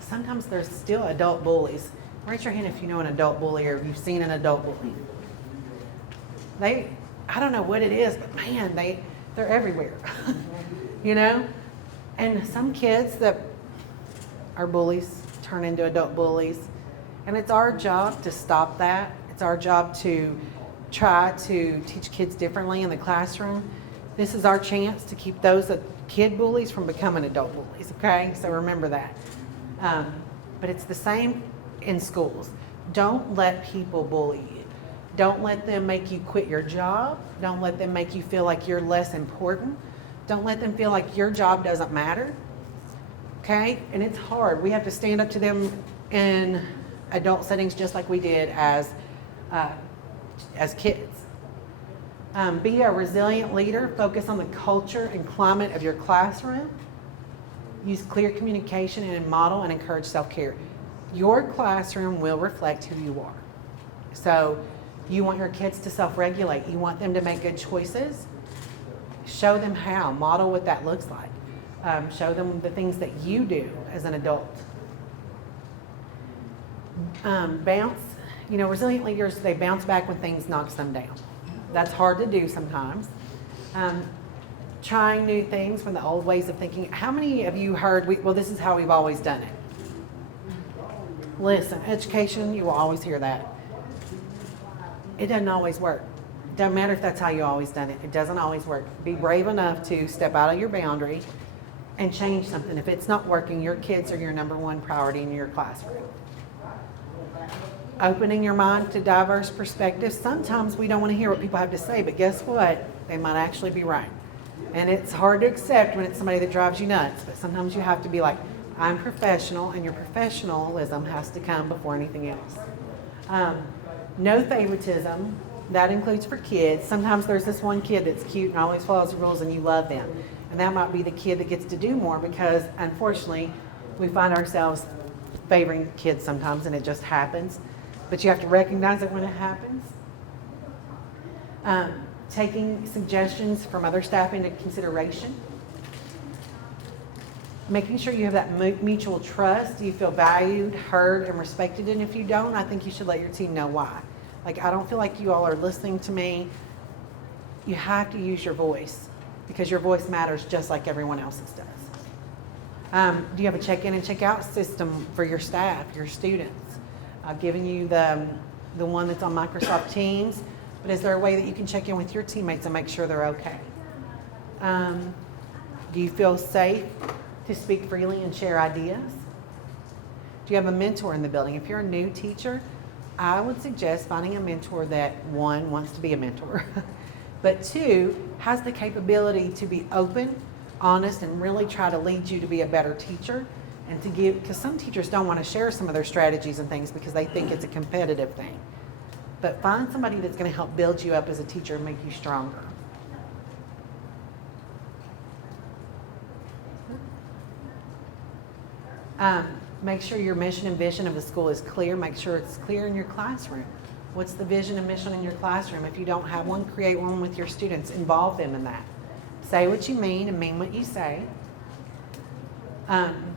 sometimes there's still adult bullies. Raise your hand if you know an adult bully or you've seen an adult bully. I don't know what it is, but man, they're everywhere, And some kids that are bullies turn into adult bullies. And it's our job to stop that. It's our job to try to teach kids differently in the classroom. This is our chance to keep those kid bullies from becoming adult bullies, okay? So remember that. But it's the same in schools. Don't let people bully you. Don't let them make you quit your job. Don't let them make you feel like you're less important. Don't let them feel like your job doesn't matter. Okay? And it's hard. We have to stand up to them in adult settings just like we did as kids. Be a resilient leader. Focus on the culture and climate of your classroom. Use clear communication and model and encourage self-care. Your classroom will reflect who you are. So you want your kids to self-regulate. You want them to make good choices. Show them how. Model what that looks like. Show them the things that you do as an adult. Bounce. Resilient leaders, they bounce back when things knocks them down. That's hard to do sometimes. Trying new things from the old ways of thinking. How many of you heard, well, this is how we've always done it? Listen, education, you will always hear that. It doesn't always work. Doesn't matter if that's how you always done it. It doesn't always work. Be brave enough to step out of your boundary and change something. If it's not working, your kids are your number one priority in your classroom. Opening your mind to diverse perspectives. Sometimes we don't want to hear what people have to say, but guess what? They might actually be right. And it's hard to accept when it's somebody that drives you nuts, but sometimes you have to be like, I'm professional, and your professionalism has to come before anything else. No favoritism. That includes for kids. Sometimes there's this one kid that's cute and always follows the rules and you love them. And that might be the kid that gets to do more because, unfortunately, we find ourselves favoring kids sometimes and it just happens. But you have to recognize it when it happens. Taking suggestions from other staff into consideration. Making sure you have that mutual trust. Do you feel valued, heard, and respected? And if you don't, I think you should let your team know why. Like, I don't feel like you all are listening to me. You have to use your voice because your voice matters just like everyone else's does. Do you have a check-in and check-out system for your staff, your students? I've given you the one that's on Microsoft Teams, but is there a way that you can check in with your teammates and make sure they're okay? Do you feel safe to speak freely and share ideas? Do you have a mentor in the building? If you're a new teacher, I would suggest finding a mentor that, one, wants to be a mentor, but two, has the capability to be open, honest, and really try to lead you to be a better teacher and to give, because some teachers don't want to share some of their strategies and things because they think it's a competitive thing. But find somebody that's going to help build you up as a teacher and make you stronger. Make sure your mission and vision of the school is clear. Make sure it's clear in your classroom. What's the vision and mission in your classroom? If you don't have one, create one with your students. Involve them in that. Say what you mean and mean what you say. And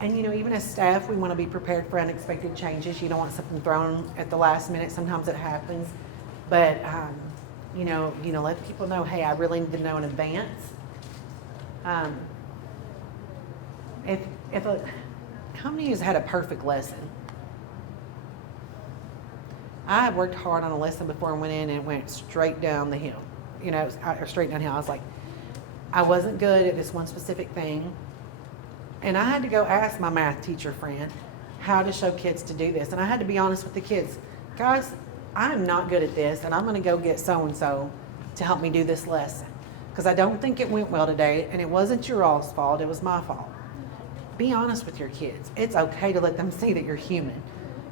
even as staff, we want to be prepared for unexpected changes. You don't want something thrown at the last minute. Sometimes it happens. But, let people know, hey, I really need to know in advance. How many of you has had a perfect lesson? I have worked hard on a lesson before and went in and it went straight down the hill. Straight downhill. I was like, I wasn't good at this one specific thing. And I had to go ask my math teacher friend how to show kids to do this. And I had to be honest with the kids. Guys, I'm not good at this and I'm going to go get so-and-so to help me do this lesson. Because I don't think it went well today and it wasn't your all's fault, it was my fault. Be honest with your kids. It's okay to let them see that you're human.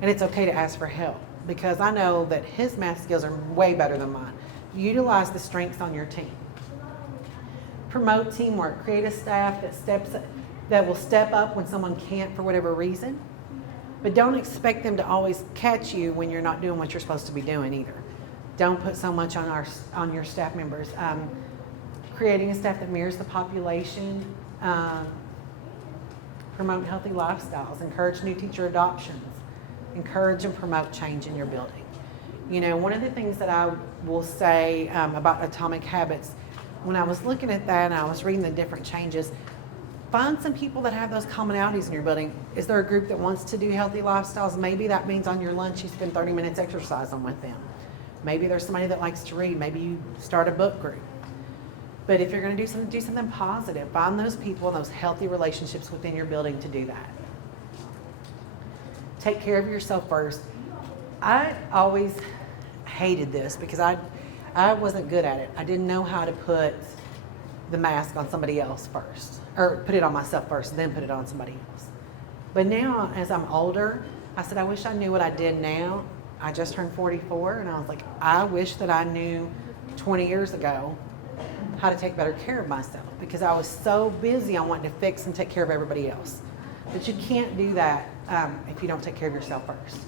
And it's okay to ask for help. Because I know that his math skills are way better than mine. Utilize the strengths on your team. Promote teamwork. Create a staff that will step up when someone can't for whatever reason. But don't expect them to always catch you when you're not doing what you're supposed to be doing either. Don't put so much on your staff members. Creating a staff that mirrors the population. Promote healthy lifestyles. Encourage new teacher adoptions. Encourage and promote change in your building. One of the things that I will say about Atomic Habits, when I was looking at that and I was reading the different changes, find some people that have those commonalities in your building. Is there a group that wants to do healthy lifestyles? Maybe that means on your lunch you spend 30 minutes exercising with them. Maybe there's somebody that likes to read. Maybe you start a book group. But if you're going to do something positive. Find those people and those healthy relationships within your building to do that. Take care of yourself first. I always hated this because I wasn't good at it. I didn't know how to put the mask on somebody else first, or put it on myself first, then put it on somebody else. But now, as I'm older, I said, I wish I knew what I did now. I just turned 44, and I was like, I wish that I knew 20 years ago how to take better care of myself because I was so busy on wanting to fix and take care of everybody else. But you can't do that if you don't take care of yourself first.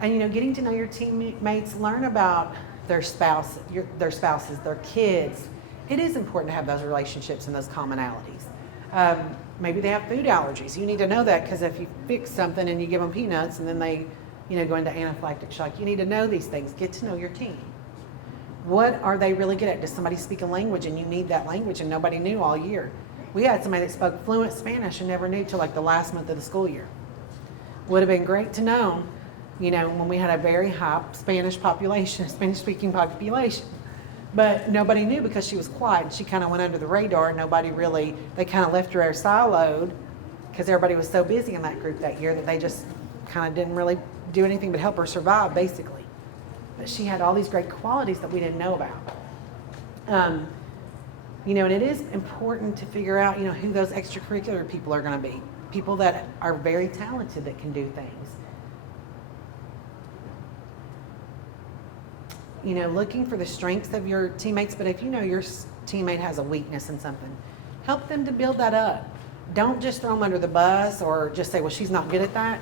And, you know, getting to know your teammates, learn about their spouses, their kids. It is important to have those relationships and those commonalities. Maybe they have food allergies. You need to know that because if you fix something and you give them peanuts and then they, you know, go into anaphylactic shock, you need to know these things. Get to know your team. What are they really good at? Does somebody speak a language and you need that language and nobody knew all year? We had somebody that spoke fluent Spanish and never knew till like the last month of the school year. Would have been great to know, you know, when we had a very high Spanish population, Spanish-speaking population. But nobody knew because she was quiet. She kind of went under the radar. Nobody really, they kind of left her siloed because everybody was so busy in that group that year that they just kind of didn't really do anything but help her survive, basically. But she had all these great qualities that we didn't know about. You know, and it is important to figure out, you know, who those extracurricular people are going to be. People that are very talented that can do things. You know, looking for the strengths of your teammates, but if you know your teammate has a weakness in something, help them to build that up. Don't just throw them under the bus or just say, well, she's not good at that.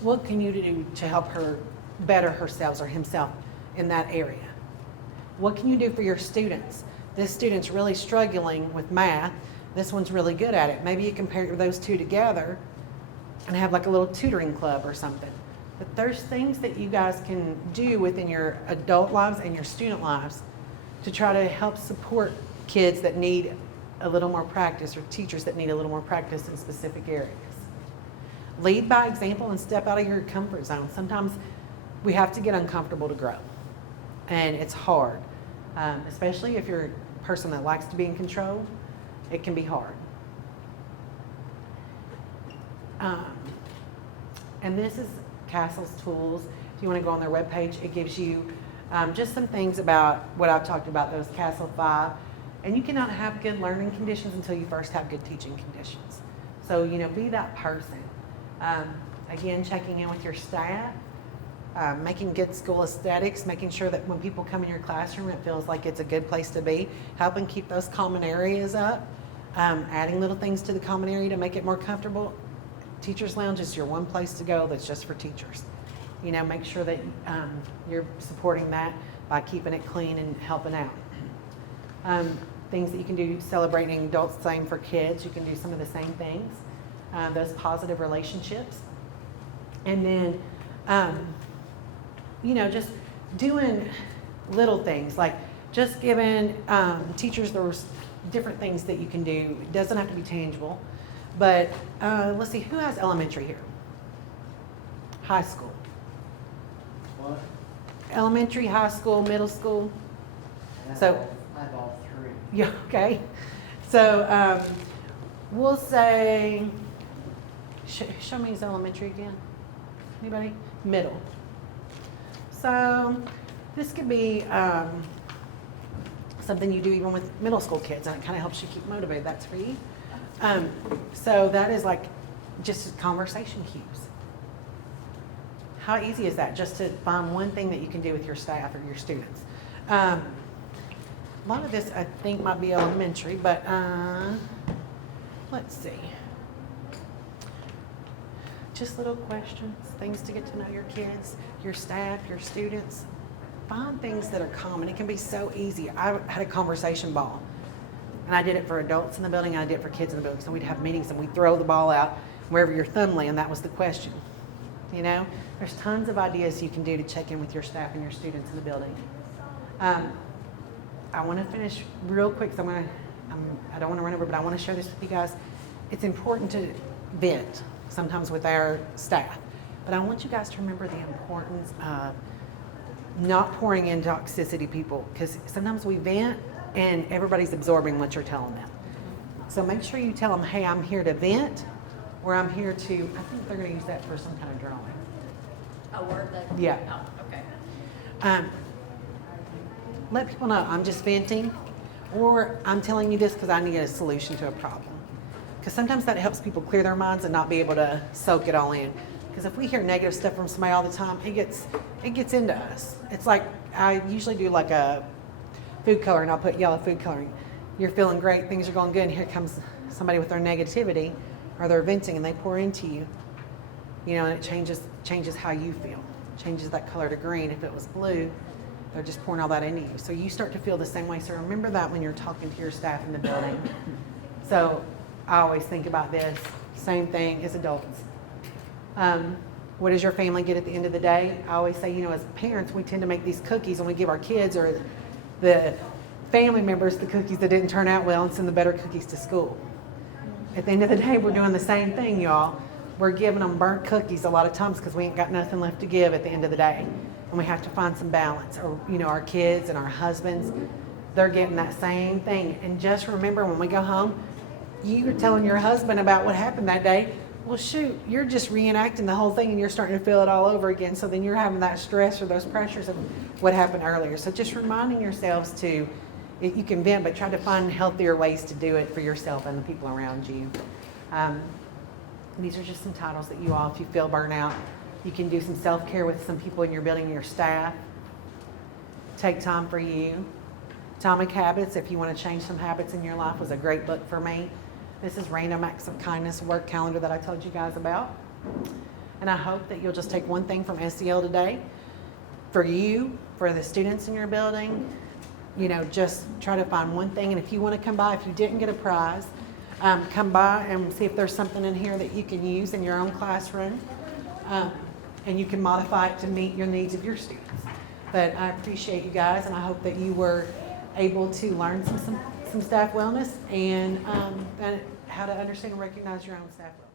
What can you do to help her better herself or himself in that area? What can you do for your students? This student's really struggling with math. This one's really good at it. Maybe you can pair those two together and have like a little tutoring club or something. But there's things that you guys can do within your adult lives and your student lives to try to help support kids that need a little more practice or teachers that need a little more practice in specific areas. Lead by example and step out of your comfort zone. Sometimes we have to get uncomfortable to grow, and it's hard, especially if you're a person that likes to be in control. It can be hard. And this is Castle's tools. If you want to go on their webpage, it gives you just some things about what I've talked about, those Castle 5. And you cannot have good learning conditions until you first have good teaching conditions. So, you know, be that person. Again, checking in with your staff, making good school aesthetics, making sure that when people come in your classroom, it feels like it's a good place to be, helping keep those common areas up, adding little things to the common area to make it more comfortable. Teacher's Lounge is your one place to go that's just for teachers. You know, make sure that you're supporting that by keeping it clean and helping out. Things that you can do, celebrating adults, same for kids. You can do some of the same things. Those positive relationships. And then, you know, just doing little things like just giving teachers, there's different things that you can do. It doesn't have to be tangible. But let's see, who has elementary here? High school. What? Elementary, high school, middle school. I have So- I have all three. Yeah, okay. So we'll say, show me his elementary again. Anybody? Middle. So this could be something you do even with middle school kids, and it kind of helps you keep motivated. That's for you. So that is like just conversation cues. How easy is that? Just to find one thing that you can do with your staff or your students. A lot of this I think might be elementary, but let's see. Just little questions, things to get to know your kids, your staff, your students. Find things that are common. It can be so easy. I had a conversation ball. And I did it for adults in the building, and I did it for kids in the building. So we'd have meetings, and we'd throw the ball out wherever your thumb landed. That was the question. You know, there's tons of ideas you can do to check in with your staff and your students in the building. I want to finish real quick. So I don't want to run over, but I want to share this with you guys. It's important to vent sometimes with our staff, but I want you guys to remember the importance of not pouring in toxicity people, because sometimes we vent and everybody's absorbing what you're telling them. So make sure you tell them, hey, I'm here to vent, or I'm here to, I think they're going to use that for some kind of drawing. A word that? Yeah. Oh, okay. Let people know I'm just venting, or I'm telling you this because I need a solution to a problem. Because sometimes that helps people clear their minds and not be able to soak it all in. Because if we hear negative stuff from somebody all the time, it gets into us. It's like, I usually do like a food coloring. I'll put yellow food coloring. You're feeling great, things are going good, and here comes somebody with their negativity, or they're venting, and they pour into you. You know, and it changes how you feel. Changes that color to green. If it was blue, they're just pouring all that into you. So you start to feel the same way. So remember that when you're talking to your staff in the building. So I always think about this. Same thing as adults. What does your family get at the end of the day? I always say, you know, as parents, we tend to make these cookies and we give our kids or the family members the cookies that didn't turn out well and send the better cookies to school. At the end of the day, we're doing the same thing, y'all. We're giving them burnt cookies a lot of times because we ain't got nothing left to give at the end of the day. And we have to find some balance. Or, you know, our kids and our husbands, they're getting that same thing. And just remember, when we go home, you're telling your husband about what happened that day. Well, shoot, you're just reenacting the whole thing and you're starting to feel it all over again. So then you're having that stress or those pressures of what happened earlier. So just reminding yourselves to, you can vent, but try to find healthier ways to do it for yourself and the people around you. These are just some titles that you all, if you feel burnout, you can do some self-care with some people in your building, your staff. Take time for you. Atomic Habits, if you want to change some habits in your life, was a great book for me. This is Random Acts of Kindness work calendar that I told you guys about. And I hope that you'll just take one thing from SEL today for you, for the students in your building. You know, just try to find one thing. And if you want to come by, if you didn't get a prize, come by and see if there's something in here that you can use in your own classroom. And you can modify it to meet your needs of your students. But I appreciate you guys, and I hope that you were able to learn some staff wellness and how to understand and recognize your own staff wellness.